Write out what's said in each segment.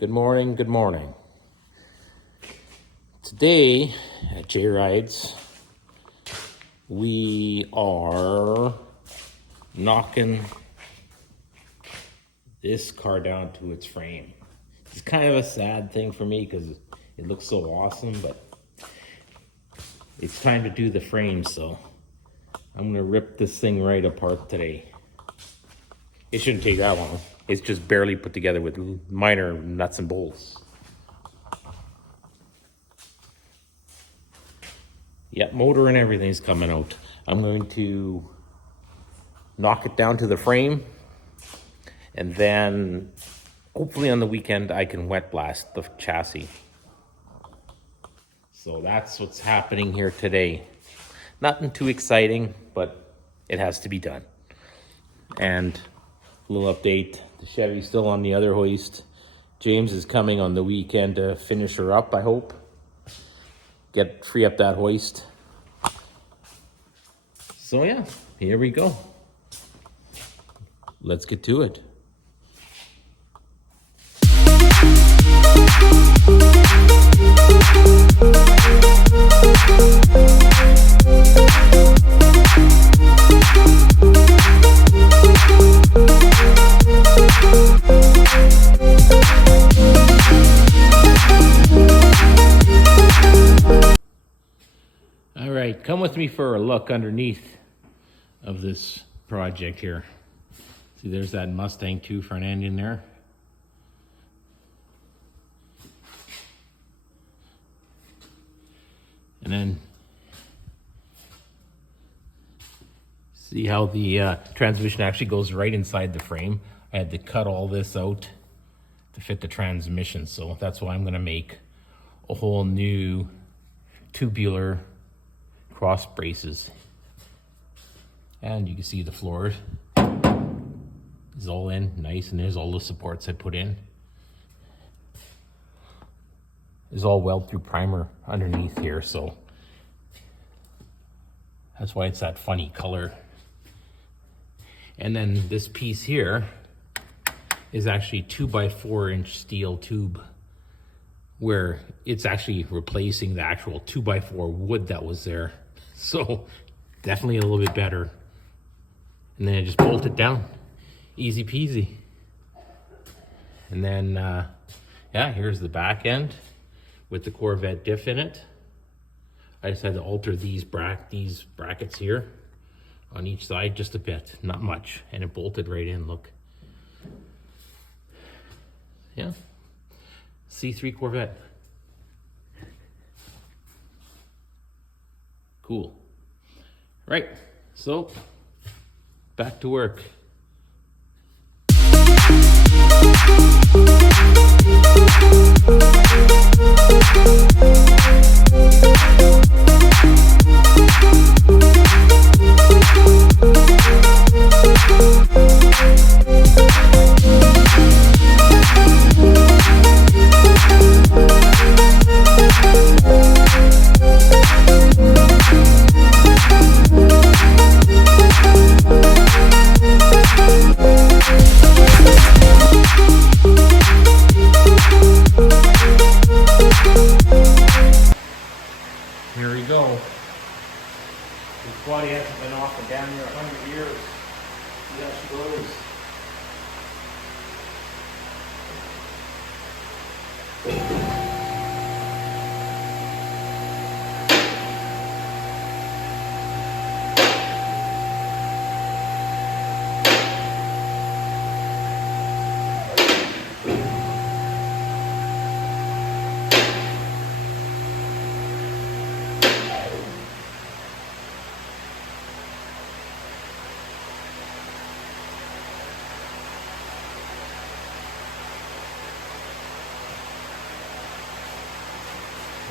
Good morning, good morning. Today at J Rides, we are knocking this car down to its frame. It's kind of a sad thing for me because it looks so awesome, but it's time to do the frame, so I'm gonna rip this thing right apart today. It shouldn't take that long. It's just barely put together with minor nuts and bolts. Yep, motor and everything's coming out. I'm going to knock it down to the frame, and then hopefully on the weekend I can wet blast the chassis. So that's what's happening here today. Nothing too exciting, but it has to be done. And a little update, the Chevy's still on the other hoist. James is coming on the weekend to finish her up, I hope. Free up that hoist. So yeah, here we go. Let's get to it. All right, come with me for a look underneath of this project here. See, there's that Mustang 2 front end in there. And then see how the transmission actually goes right inside the frame. I had to cut all this out to fit the transmission, so that's why I'm going to make a whole new tubular cross braces. And you can see the floor is all in nice, and there's all the supports I put in. There's all weld through primer underneath here, so that's why it's that funny color. And then this piece here is actually 2x4 inch steel tube, where it's actually replacing the actual 2x4 wood that was there. So definitely a little bit better. And then I just bolt it down, easy peasy. And then yeah, here's the back end with the Corvette diff in it. I just had to alter these brackets here on each side just a bit, not much, and it bolted right in. Look, yeah, C3 Corvette. Cool. Right, so back to work. Here we go. This body hasn't been off in damn near 100 years. See how she goes.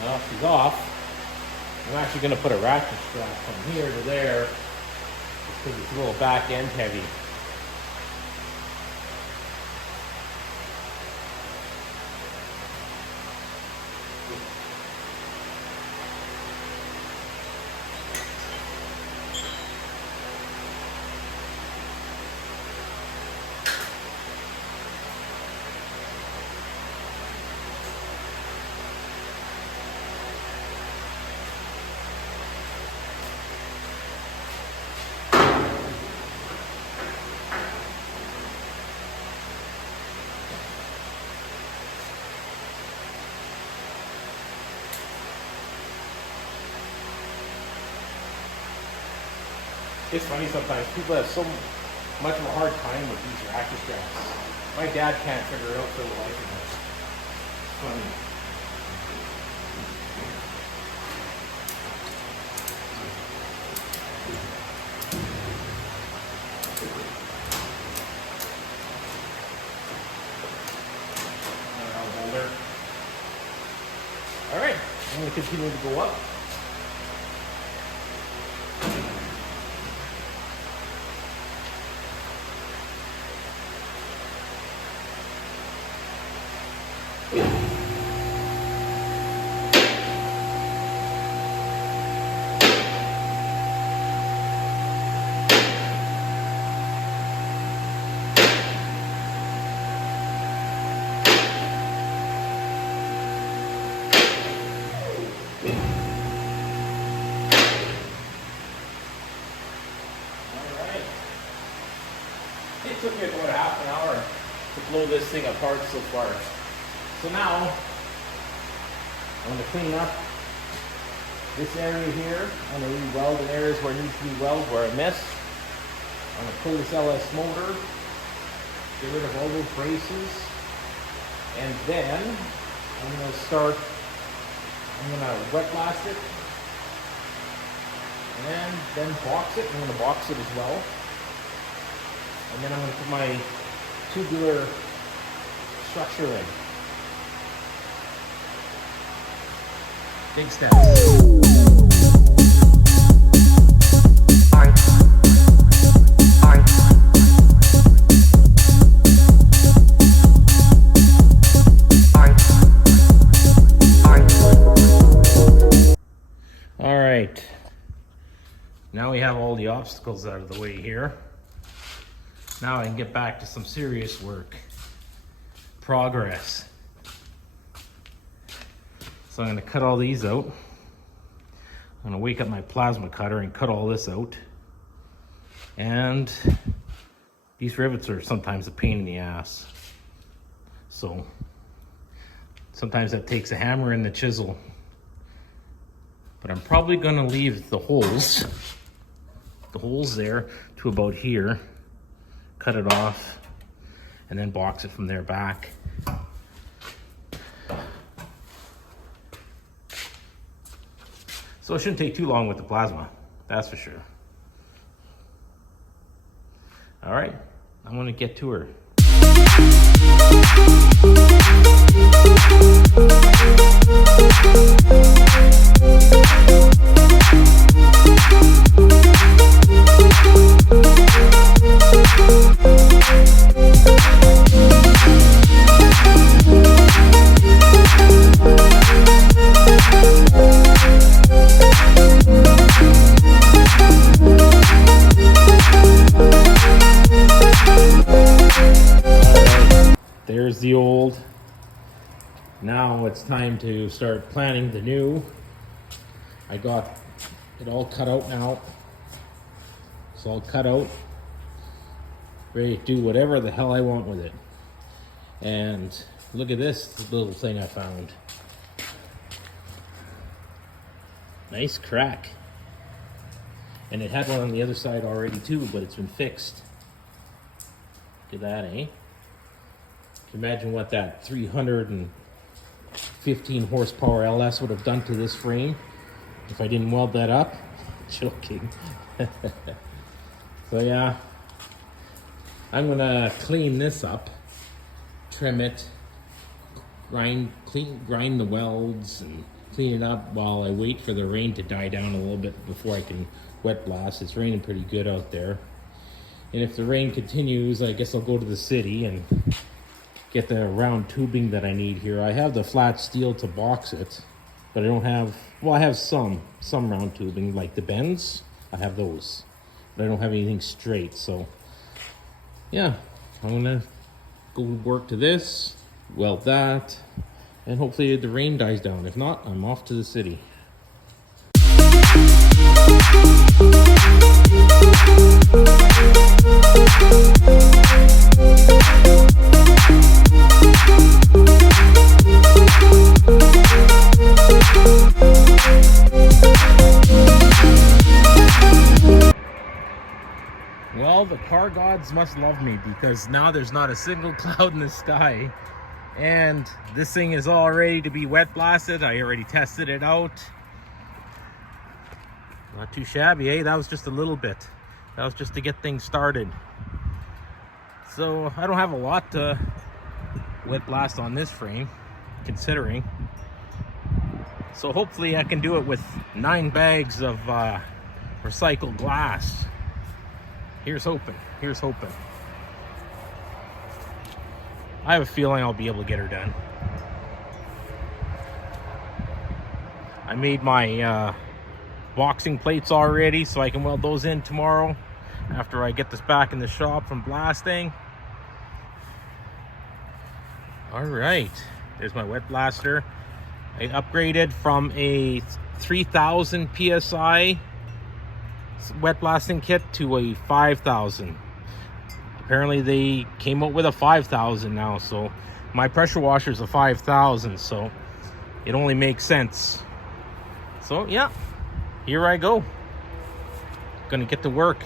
Well, she's off. I'm actually going to put a ratchet strap from here to there because it's a little back end heavy. It's funny sometimes people have so much of a hard time with these ratchet straps. My dad can't figure it out for the life of him. It's funny. All right, I'm going to continue to go up. It took me about half an hour to blow this thing apart so far. So now, I'm going to clean up this area here. I'm going to re-weld in areas where it needs to be welded, where I missed. I'm going to pull this LS motor, get rid of all those braces, and then I'm going to wet blast it, and then box it. I'm going to box it as well. And then I'm going to put my tubular structure in. Big steps. All right. Now we have all the obstacles out of the way here. Now I can get back to some serious work. Progress. So I'm going to cut all these out. I'm going to wake up my plasma cutter and cut all this out. And these rivets are sometimes a pain in the ass. So sometimes that takes a hammer and the chisel. But I'm probably going to leave the holes there to about here. Cut it off, and then box it from there back. So it shouldn't take too long with the plasma, that's for sure. All right, I'm gonna get to her. There's the old. Now it's time to start planning the new. I got it all cut out now. It's all cut out. Ready to do whatever the hell I want with it. And look at this little thing I found. Nice crack. And it had one on the other side already too, but it's been fixed. Look at that, eh? Can you imagine what that 315 horsepower LS would have done to this frame if I didn't weld that up? Joking. So yeah, I'm gonna clean this up, trim it, grind the welds and clean it up while I wait for the rain to die down a little bit before I can wet blast. It's raining pretty good out there. And if the rain continues, I guess I'll go to the city and get the round tubing that I need here. I have the flat steel to box it, but I don't have, well, I have some round tubing, like the bends, I have those, but I don't have anything straight. So yeah, I'm gonna go work to this, weld that, and hopefully the rain dies down. If not, I'm off to the city. Well, the car gods must love me, because now there's not a single cloud in the sky. And this thing is all ready to be wet blasted. I already tested it out. Not too shabby, eh? That was just a little bit. That was just to get things started. So I don't have a lot to wet blast on this frame, considering. So hopefully I can do it with 9 bags of recycled glass. Here's hoping. Here's hoping. I have a feeling I'll be able to get her done. I made my boxing plates already, so I can weld those in tomorrow after I get this back in the shop from blasting. All right, there's my wet blaster. I upgraded from a 3000 PSI wet blasting kit to a 5000. Apparently they came out with a 5000 now, so my pressure washer is a 5000, so it only makes sense. So yeah, here I go. Gonna get to work.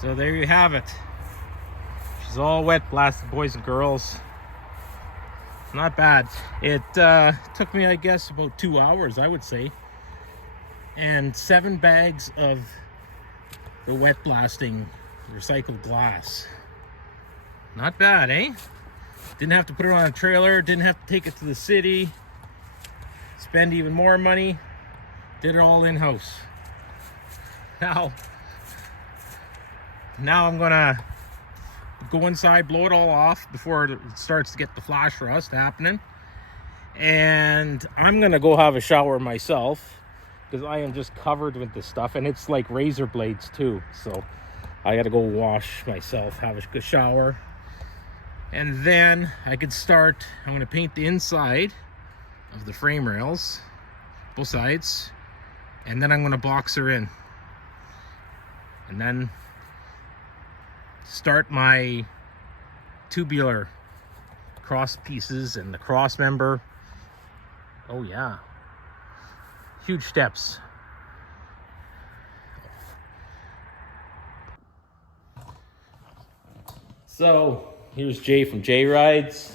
So there you have it. She's all wet blasted, boys and girls. Not bad. It took me, I guess, about 2 hours, I would say. And 7 bags of the wet blasting recycled glass. Not bad, eh? Didn't have to put it on a trailer, didn't have to take it to the city, spend even more money. Did it all in-house. Now I'm gonna go inside, blow it all off before it starts to get the flash rust happening. And I'm gonna go have a shower myself, because I am just covered with this stuff, and it's like razor blades too. So I gotta go wash myself, have a good shower, and then I can start. I'm gonna paint the inside of the frame rails, both sides, and then I'm gonna box her in, and then start my tubular cross pieces and the cross member. Oh yeah, huge steps. So here's Jay from J Rides.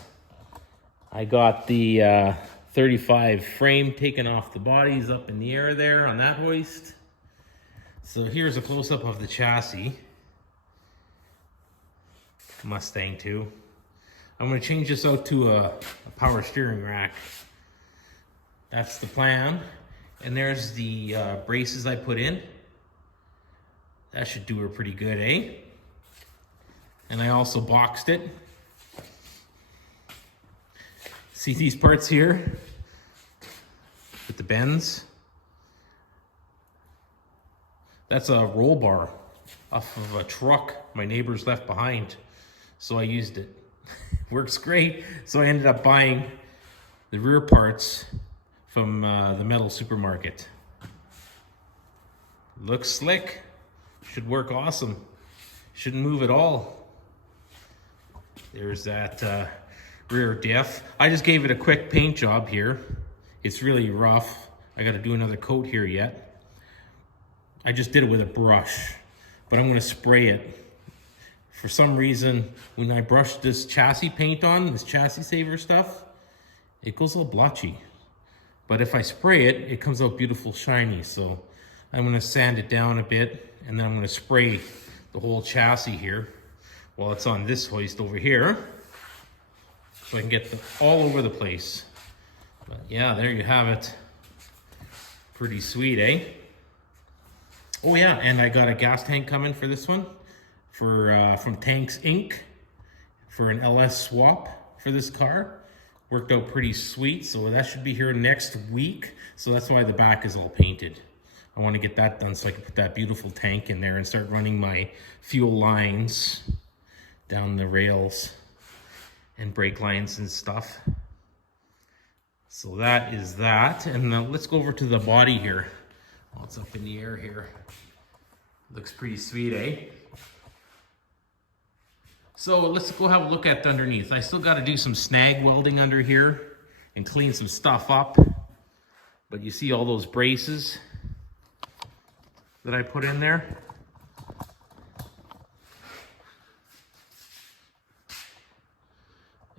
I got the 35 frame taken off the bodies up in the air there on that hoist. So here's a close-up of the chassis. Mustang too. I'm going to change this out to a power steering rack. That's the plan. And there's the braces I put in. That should do her pretty good, eh? And I also boxed it. See these parts here with the bends? That's a roll bar off of a truck my neighbors left behind. So I used it. Works great. So I ended up buying the rear parts from the metal supermarket. Looks slick. Should work awesome. Shouldn't move at all. There's that rear diff. I just gave it a quick paint job here. It's really rough. I got to do another coat here yet. I just did it with a brush, but I'm going to spray it. For some reason, when I brush this chassis paint on, this chassis saver stuff, it goes a little blotchy. But if I spray it, it comes out beautiful shiny. So I'm gonna sand it down a bit, and then I'm gonna spray the whole chassis here Well, it's on this hoist over here, so I can get all over the place. But yeah, there you have it. Pretty sweet, eh? Oh yeah, and I got a gas tank coming for this one, from Tanks Inc. for an LS swap for this car. Worked out pretty sweet, so that should be here next week. So that's why the back is all painted. I want to get that done so I can put that beautiful tank in there and start running my fuel lines down the rails and brake lines and stuff. So that is that. And let's go over to the body here. Oh, it's up in the air here. Looks pretty sweet, eh? So let's go have a look at underneath. I still got to do some snag welding under here and clean some stuff up. But you see all those braces that I put in there?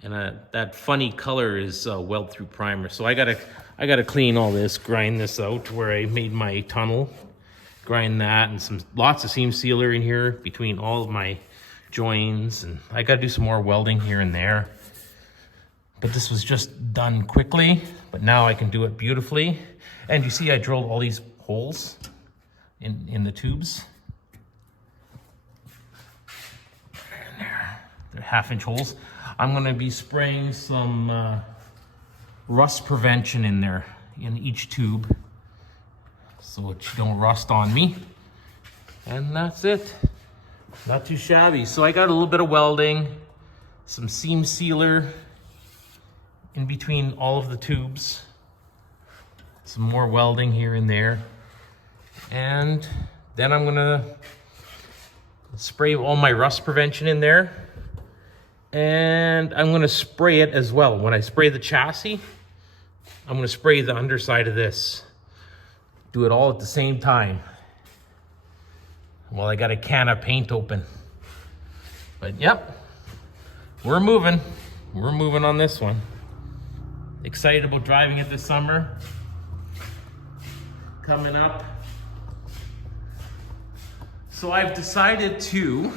And that funny color is weld through primer. So I gotta clean all this, grind this out where I made my tunnel, grind that, and lots of seam sealer in here between all of my joins, and I gotta do some more welding here and there. But this was just done quickly, but now I can do it beautifully. And you see I drilled all these holes in the tubes. And they're 1/2-inch holes. I'm gonna be spraying some rust prevention in there, in each tube, so it don't rust on me. And that's it. Not too shabby. So I got a little bit of welding, some seam sealer in between all of the tubes, some more welding here and there, and then I'm gonna spray all my rust prevention in there, and I'm gonna spray it as well. When I spray the chassis, I'm gonna spray the underside of this. Do it all at the same time. Well, I got a can of paint open. But yep, we're moving. We're moving on this one. Excited about driving it this summer. Coming up. So I've decided to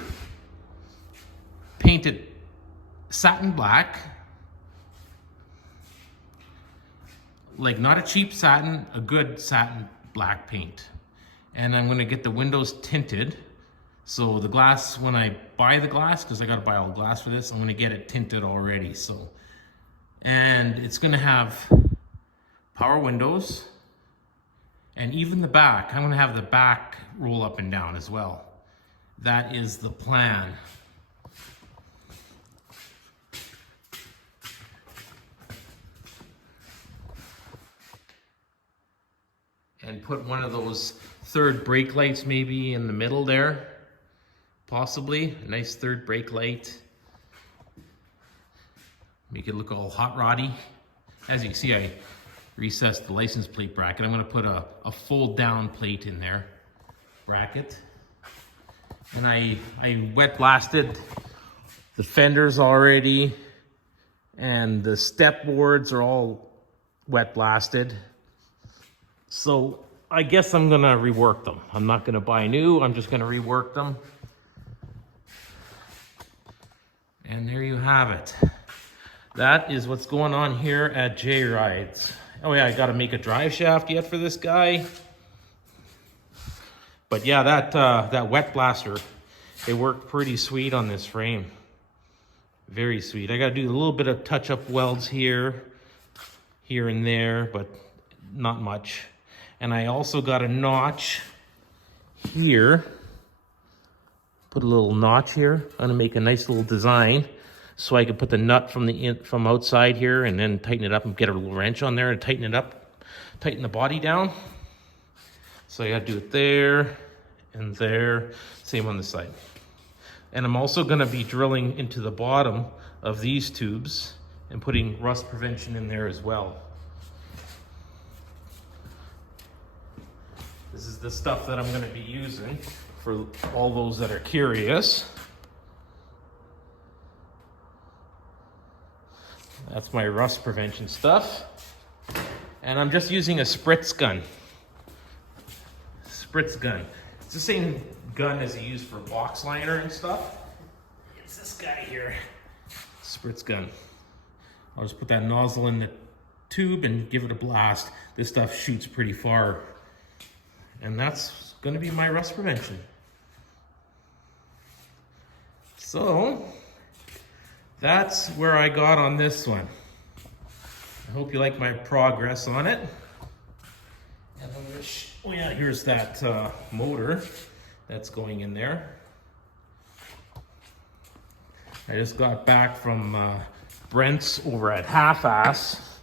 paint it satin black. Like not a cheap satin, a good satin black paint. And I'm gonna get the windows tinted. So the glass, when I buy the glass, because I gotta buy all glass for this, I'm gonna get it tinted already. So, and it's gonna have power windows, and even the back, I'm gonna have the back roll up and down as well. That is the plan. And put one of those third brake lights maybe in the middle there, possibly. A nice third brake light. Make it look all hot roddy. As you can see, I recessed the license plate bracket. I'm gonna put a fold down plate in there, bracket. And I wet blasted the fenders already, and the step boards are all wet blasted. So I guess I'm gonna rework them. I'm not gonna buy new, I'm just gonna rework them. And there you have it. That is what's going on here at J Rides. Oh yeah, I gotta make a drive shaft yet for this guy. But yeah, that wet blaster, it worked pretty sweet on this frame. Very sweet. I gotta do a little bit of touch-up welds here and there, but not much. And I also got a notch here. Put a little notch here. I'm gonna make a nice little design so I can put the nut from outside here and then tighten it up and get a little wrench on there and tighten it up, tighten the body down. So I gotta do it there and there, same on the side. And I'm also gonna be drilling into the bottom of these tubes and putting rust prevention in there as well. This is the stuff that I'm gonna be using for all those that are curious. That's my rust prevention stuff. And I'm just using a spritz gun. Spritz gun. It's the same gun as you use for box liner and stuff. It's here. Spritz gun. I'll just put that nozzle in the tube and give it a blast. This stuff shoots pretty far. And that's gonna be my rust prevention. So, that's where I got on this one. I hope you like my progress on it. And I'm gonna oh yeah, here's that motor that's going in there. I just got back from Brent's over at Half-Ass,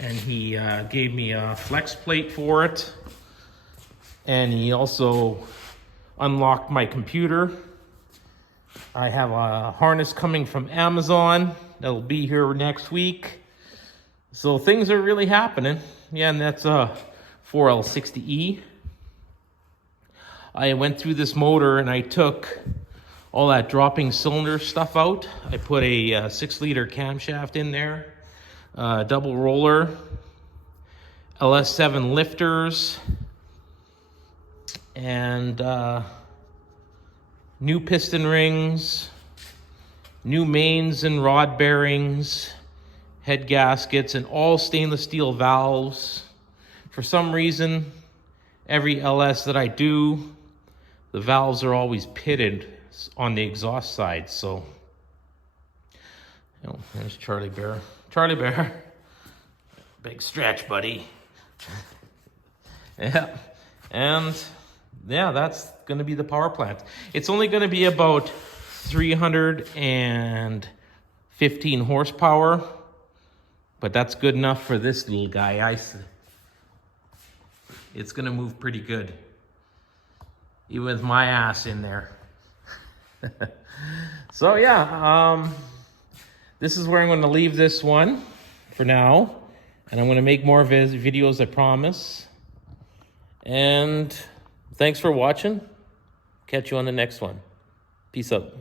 and he gave me a flex plate for it. And he also unlocked my computer. I have a harness coming from Amazon that'll be here next week. So things are really happening. Yeah, and that's a 4L60E. I went through this motor and I took all that dropping cylinder stuff out. I put a 6-liter camshaft in there, double roller, LS7 lifters, and new piston rings, new mains and rod bearings, head gaskets, and all stainless steel valves. For some reason, every LS that I do, the valves are always pitted on the exhaust side. So, you know, there's Charlie Bear. Charlie Bear, big stretch, buddy. Yeah, and yeah, that's gonna be the power plant. It's only gonna be about 315 horsepower, but that's good enough for this little guy. It's gonna move pretty good, even with my ass in there. So yeah, this is where I'm going to leave this one for now, and I'm going to make more videos, I promise. And thanks for watching. Catch you on the next one. Peace out.